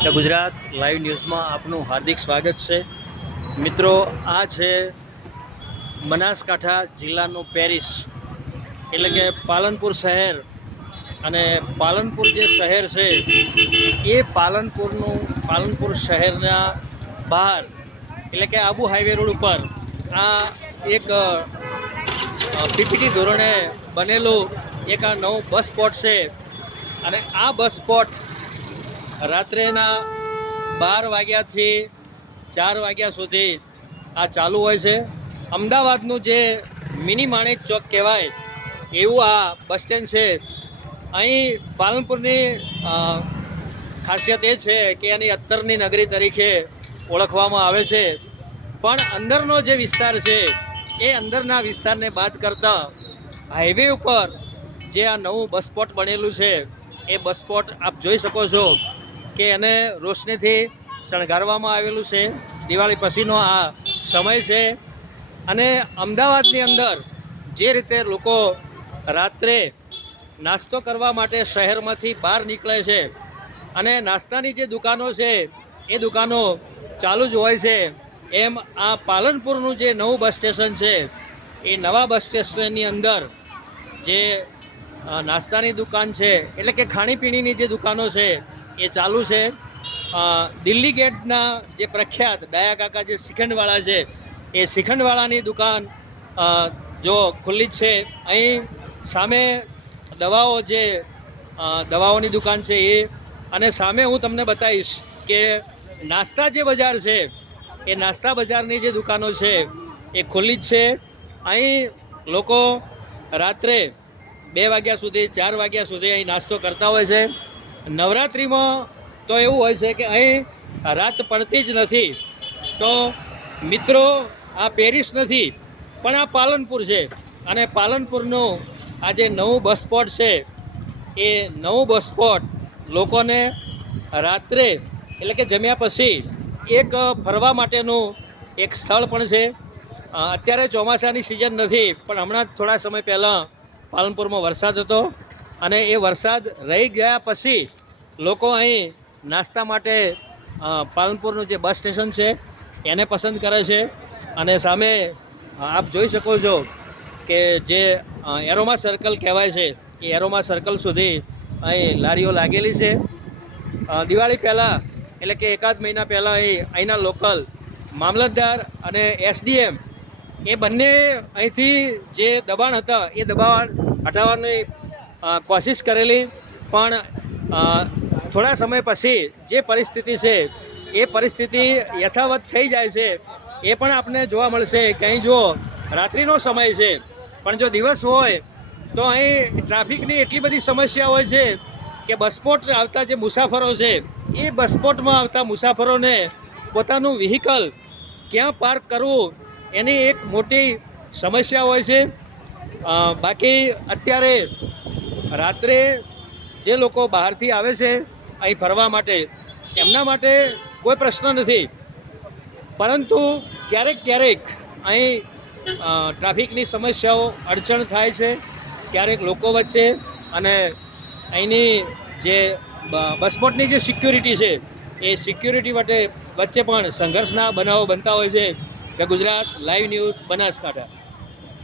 The Gujarat live ન્યૂઝમાં આપનું હાર્દિક સ્વાગત છે. મિત્રો, આ છે બનાસકાંઠા જિલ્લાનું પેરિસ. એટલે કે પાલનપુર શહેર. અને પાલનપુર જે શહેર છે, એ પાલનપુરનું, પાલનપુર શહેરના બહાર, એટલે કે આબુ હાઈવે રોડ ઉપર, આ એક પીપીટી ધોરણે બનેલું એક આ નવું બસ સ્પોટ છે. અને આ બસ સ્પોટ રાત્રેના બાર વાગ્યાથી ચાર વાગ્યા સુધી આ ચાલુ હોય છે. અમદાવાદનું જે મિની માણેક ચોક કહેવાય, એવું આ બસ સ્ટેન્ડ છે. અહીં પાલનપુરની ખાસિયત એ છે કે એની અત્તરની નગરી તરીકે ઓળખવામાં આવે છે. પણ અંદરનો જે વિસ્તાર છે, એ અંદરના વિસ્તારને બાદ કરતાં હાઈવે ઉપર જે આ નવું બસ સ્પોટ બનેલું છે, એ બસ સ્પોટ આપ જોઈ શકો છો. કે એને રોશનીથી શણગારવામાં આવેલું છે. દિવાળી પછીનો આ સમય છે. અને અમદાવાદની અંદર જે રીતે લોકો રાત્રે નાસ્તો કરવા માટે શહેરમાંથી બહાર નીકળે છે અને નાસ્તાની જે દુકાનો છે, એ દુકાનો ચાલુ જ હોય છે, એમ આ પાલનપુરનું જે નવું બસ સ્ટેશન છે, એ નવા બસ સ્ટેશનની અંદર જે નાસ્તાની દુકાન છે, એટલે કે ખાણીપીણીની જે દુકાનો છે એ ચાલુ છે. દિલ્હી ગેટના જે પ્રખ્યાત ડાયા કાકા જે શ્રીખંડવાળા છે, એ શ્રીખંડવાળાની દુકાન જો ખુલ્લી જ છે. અહીં સામે દવાઓ જે દવાઓની દુકાન છે એ. અને સામે હું તમને બતાવીશ કે નાસ્તા જે બજાર છે, એ નાસ્તા બજારની જે દુકાનો છે, એ ખુલ્લી જ છે. અહીં લોકો રાત્રે બે વાગ્યા સુધી, ચાર વાગ્યા સુધી અહીં નાસ્તો કરતા હોય છે. નવરાત્રિમાં તો એવું હોય છે કે અહીં રાત પડતી જ નથી. તો મિત્રો, આ પેરિસ નથી, પણ આ પાલનપુર છે. અને પાલનપુરનું આ જે નવું બસ સ્પોટ છે, એ નવું બસ સ્પોટ લોકોને રાત્રે એટલે કે જમ્યા પછી એક ફરવા માટેનું એક સ્થળ પણ છે. અત્યારે ચોમાસાની સિઝન નથી, પણ હમણાં થોડા સમય પહેલાં પાલનપુરમાં વરસાદ હતો. અને એ વરસાદ રહી ગયા પછી લોકો અહીં નાસ્તા માટે પાલનપુરનું જે બસ સ્ટેશન છે, એને પસંદ કરે છે. અને સામે આપ જોઈ શકો છો કે જે એરોમા સર્કલ કહેવાય છે, એ એરોમા સર્કલ સુધી અહીં લારીઓ લાગેલી છે. દિવાળી પહેલાં, એટલે કે એકાદ મહિના પહેલાં અહીં અહીંના લોકલ મામલતદાર અને એસડીએમ, એ બંને અહીંથી જે દબાણ હતા, એ દબાણ હટાવવાની કોશિશ કરેલી, પણ થોડા સમય પછી જે પરિસ્થિતિ છે, એ પરિસ્થિતિ યથાવત થઈ જાય છે, એ પણ આપને જોવા મળશે. કંઈ જો રાત્રિનો સમય છે, પણ જો દિવસ હોય, તો અહીં ટ્રાફિકની એટલી બધી સમસ્યા હોય છે કે બસપોટ આવતા જે મુસાફરો છે, એ બસપોટમાં આવતા મુસાફરોને પોતાનું વ્હીકલ ક્યાં પાર્ક કરવું, એની એક મોટી સમસ્યા હોય છે. બાકી અત્યારે રાત્રે જે લોકો બહારથી આવે છે, અહીં ફરવા માટે, એમના માટે કોઈ પ્રશ્ન નથી. પરંતુ ક્યારેક ક્યારેક અહીં ટ્રાફિકની સમસ્યાઓ અડચણ થાય છે, ક્યારેક લોકો વચ્ચે અને અહીંની જે બસપોટની જે સિક્યુરિટી છે, એ સિક્યુરિટી માટે વચ્ચે પણ સંઘર્ષના બનાવો બનતા હોય છે. કે ગુજરાત લાઈવ ન્યૂઝ બનાસકાંઠા.